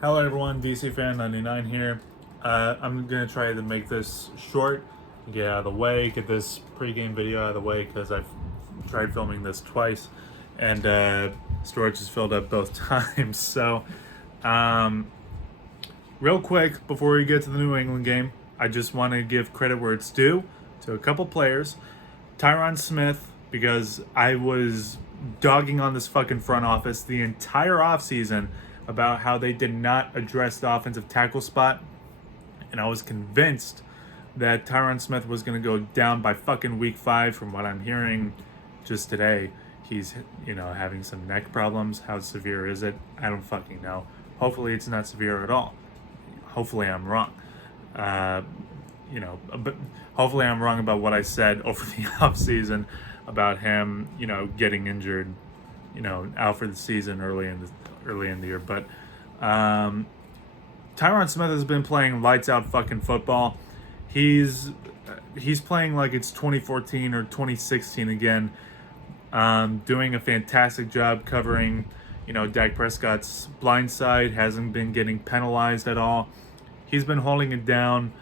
Hello everyone, DC Fan 99 here. I'm gonna try to make this short, get out of the way, get this pregame video out of the way because I've tried filming this twice, and storage is filled up both times. So, um, real quick before we get to the New England game, I just want to give credit where it's due to a couple players. Tyron Smith, because I was dogging on this fucking front office the entire offseason about how they did not address the offensive tackle spot. And I was convinced that Tyron Smith was going to go down by fucking week 5 from what I'm hearing just today. He's, having some neck problems. How severe is it? I don't fucking know. Hopefully it's not severe at all. Hopefully I'm wrong. But hopefully I'm wrong about what I said over the offseason about him, getting injured, out for the season early in the year. But Tyron Smith has been playing lights out fucking football. He's playing like it's 2014 or 2016 again. Doing a fantastic job covering, Dak Prescott's blind side. Hasn't been getting penalized at all. He's been holding it down,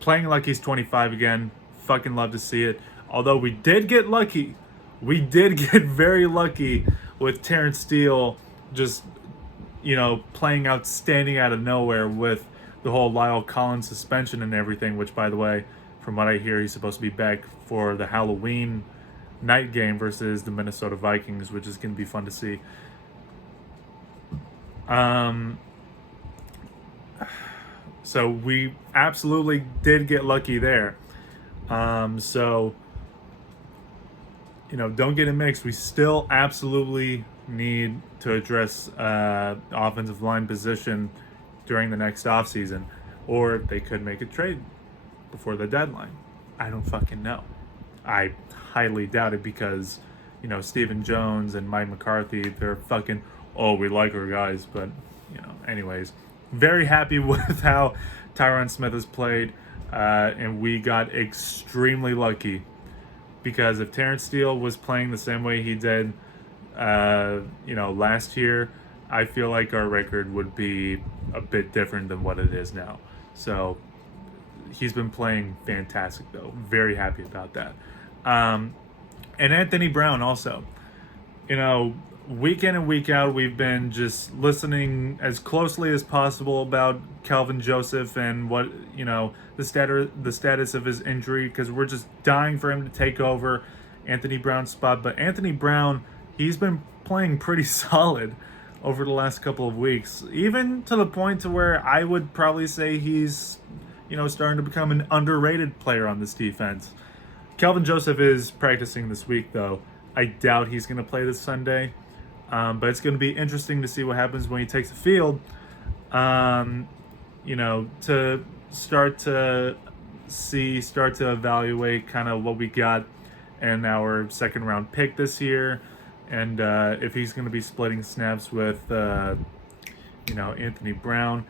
playing like he's 25 again. Fucking love to see it. Although we did get lucky. We did get very lucky with Terrence Steele just, playing outstanding out of nowhere with the whole Lyle Collins suspension and everything, which, by the way, from what I hear, he's supposed to be back for the Halloween night game versus the Minnesota Vikings, which is going to be fun to see. So we absolutely did get lucky there. Don't get it mixed. We still absolutely need to address offensive line position during the next offseason, or they could make a trade before the deadline. I don't fucking know. I highly doubt it because, Stephen Jones and Mike McCarthy, they're fucking, oh, we like our guys, but, anyways. Very happy with how Tyron Smith has played, and we got extremely lucky because if Terrence Steele was playing the same way he did, last year, I feel like our record would be a bit different than what it is now. So he's been playing fantastic, though. Very happy about that. And Anthony Brown also. Week in and week out, we've been just listening as closely as possible about Calvin Joseph and what, the status of his injury, because we're just dying for him to take over Anthony Brown's spot. But Anthony Brown, he's been playing pretty solid over the last couple of weeks, even to the point to where I would probably say he's, starting to become an underrated player on this defense. Calvin Joseph is practicing this week, though. I doubt he's going to play this Sunday. But it's going to be interesting to see what happens when he takes the field, to start to evaluate kind of what we got in our second round pick this year, and if he's going to be splitting snaps with, Anthony Brown.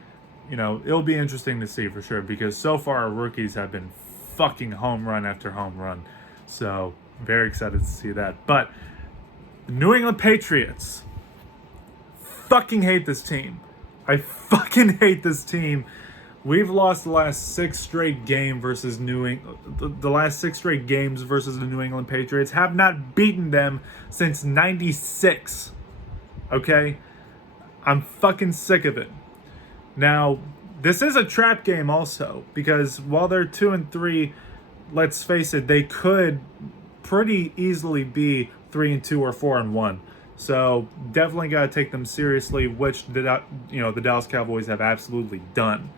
It'll be interesting to see for sure because so far our rookies have been fucking home run after home run. So very excited to see that. But the New England Patriots. Fucking hate this team. I fucking hate this team. We've lost the last 6 straight games versus the last 6 straight games versus the New England Patriots. Have not beaten them since '96. Okay? I'm fucking sick of it. Now, this is a trap game also because while they're 2-3, let's face it, they could pretty easily be 3-2 or 4-1. So definitely got to take them seriously, which the Dallas Cowboys have absolutely done.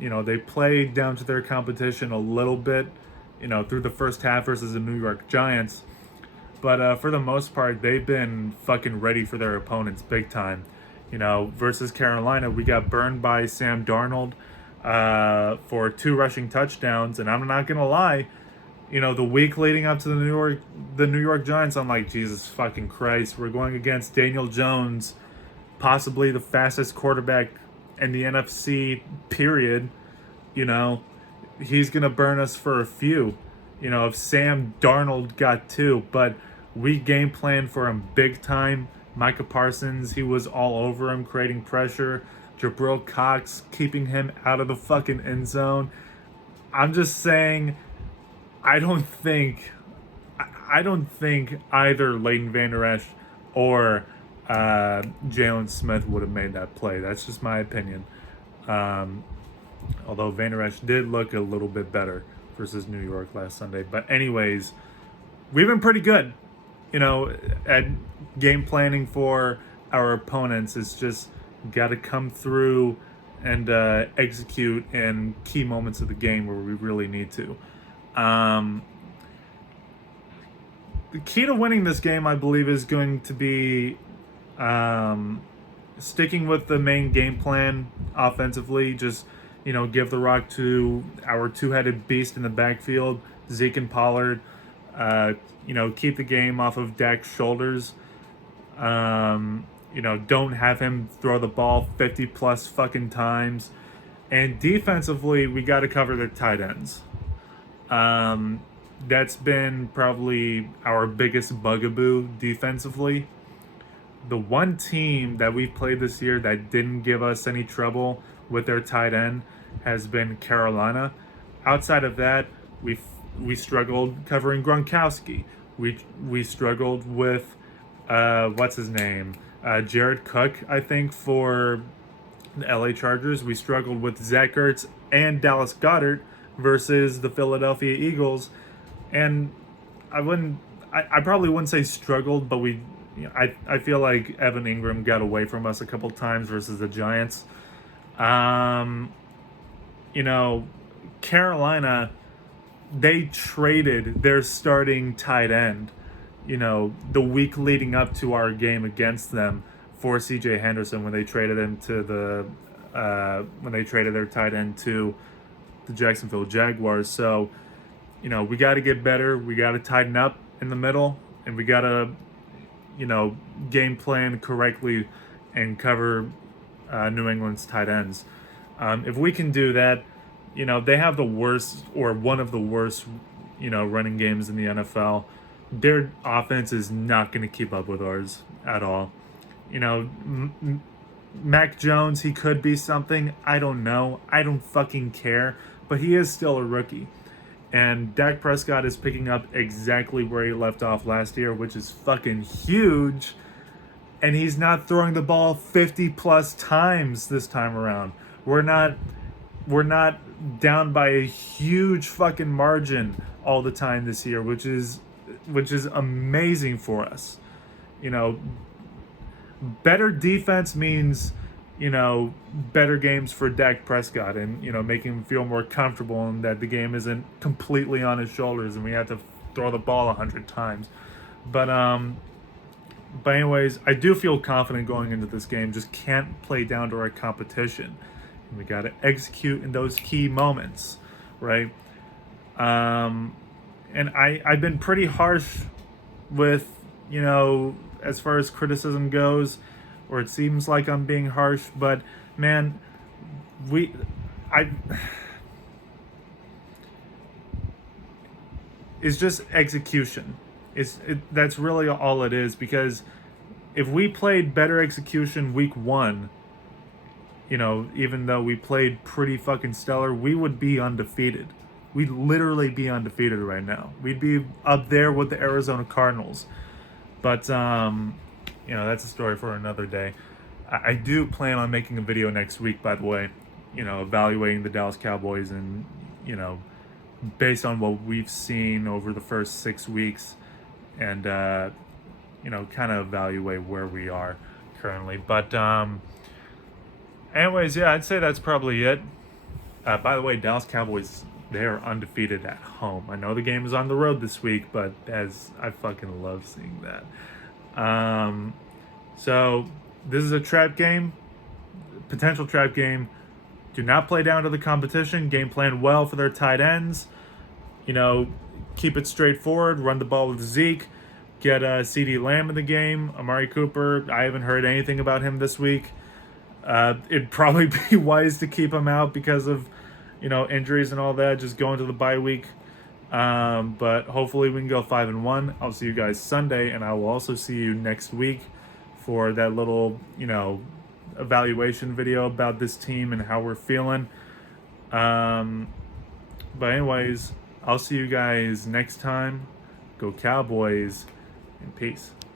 They played down to their competition a little bit, through the first half versus the New York Giants. But for the most part, they've been fucking ready for their opponents big time. Versus Carolina, we got burned by Sam Darnold for 2 rushing touchdowns, and I'm not gonna lie. The week leading up to the New York Giants, I'm like, Jesus fucking Christ, we're going against Daniel Jones, possibly the fastest quarterback in the NFC, period. He's going to burn us for a few. If Sam Darnold got 2, but we game planned for him big time. Micah Parsons, he was all over him, creating pressure. Jabril Cox keeping him out of the fucking end zone. I'm just saying, I don't think either Leighton Vander Esch or Jalen Smith would have made that play. That's just my opinion. Although Vander Esch did look a little bit better versus New York last Sunday. But anyways, we've been pretty good, at game planning for our opponents. It's just got to come through and execute in key moments of the game where we really need to. The key to winning this game, I believe, is going to be sticking with the main game plan offensively. Just, give the rock to our two-headed beast in the backfield, Zeke and Pollard. Keep the game off of Dak's shoulders. Don't have him throw the ball 50-plus fucking times. And defensively, we got to cover the tight ends. That's been probably our biggest bugaboo defensively. The one team that we've played this year that didn't give us any trouble with their tight end has been Carolina. Outside of that, we struggled covering Gronkowski. We struggled with what's his name? Jared Cook, I think, for the LA Chargers. We struggled with Zach Ertz and Dallas Goedert versus the Philadelphia Eagles. And I probably wouldn't say struggled, but I feel like Evan Ingram got away from us a couple times versus the Giants. Carolina, they traded their starting tight end, the week leading up to our game against them for C.J. Henderson when they traded him to when they traded their tight end to the Jacksonville Jaguars. So, we got to get better. We got to tighten up in the middle, and we got to, game plan correctly and cover New England's tight ends. If we can do that, they have the worst or one of the worst, running games in the NFL. Their offense is not going to keep up with ours at all. Mac Jones, he could be something. I don't know. I don't fucking care. But he is still a rookie. And Dak Prescott is picking up exactly where he left off last year, which is fucking huge. And he's not throwing the ball 50-plus times this time around. We're not down by a huge fucking margin all the time this year, which is amazing for us. Better defense means, better games for Dak Prescott and, making him feel more comfortable and that the game isn't completely on his shoulders and we have to throw the ball 100 times. But anyways, I do feel confident going into this game. Just can't play down to our competition. And we got to execute in those key moments, right? And I've been pretty harsh with, as far as criticism goes, or it seems like I'm being harsh, but man, it's just execution. That's really all it is, because if we played better execution week one, even though we played pretty fucking stellar, we would be undefeated. We'd literally be undefeated right now. We'd be up there with the Arizona Cardinals. But, that's a story for another day. I do plan on making a video next week, by the way, evaluating the Dallas Cowboys and, based on what we've seen over the first 6 weeks and, kind of evaluate where we are currently. But, anyways, yeah, I'd say that's probably it. By the way, Dallas Cowboys, they are undefeated at home. I know the game is on the road this week, but I fucking love seeing that. So this is a trap game, potential trap game. Do not play down to the competition. Game plan well for their tight ends. Keep it straightforward. Run the ball with Zeke. Get CeeDee Lamb in the game. Amari Cooper, I haven't heard anything about him this week. It'd probably be wise to keep him out because of injuries and all that, just going to the bye week. But hopefully we can go 5-1. I'll see you guys Sunday, and I will also see you next week for that little, evaluation video about this team and how we're feeling. But anyways, I'll see you guys next time. Go Cowboys, and peace.